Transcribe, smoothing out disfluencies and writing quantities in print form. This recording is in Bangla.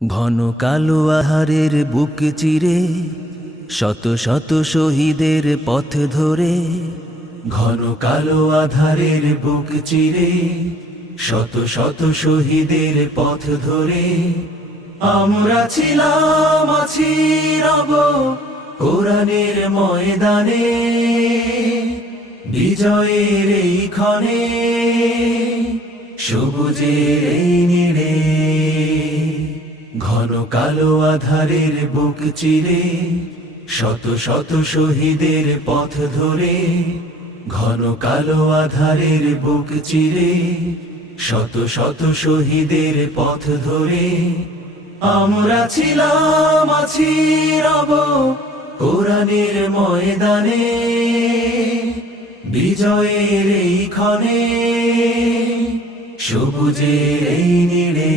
ঘন কালো আহারের বুক চিরে শত শত শহীদের পথ ধরে, ঘন কালো আধারের বুক চিরে শত শত শহীদের পথ ধরে আমরা ছিলাম, আছি, রব কোরআনের ময়দানে। বিজয়ের এই ক্ষণে, সবুজের এই নীড়ে, ঘন কালো আধারের বুক চিরে শত শত শহীদের পথ ধরে, ঘন কালো আধারের বুক চিরে শত শত শহীদের পথ ধরে আমরা ছিলাম, আছি, রব কোরআনের ময়দানে। বিজয়ের এই ক্ষণে, সবুজের এই নীড়ে।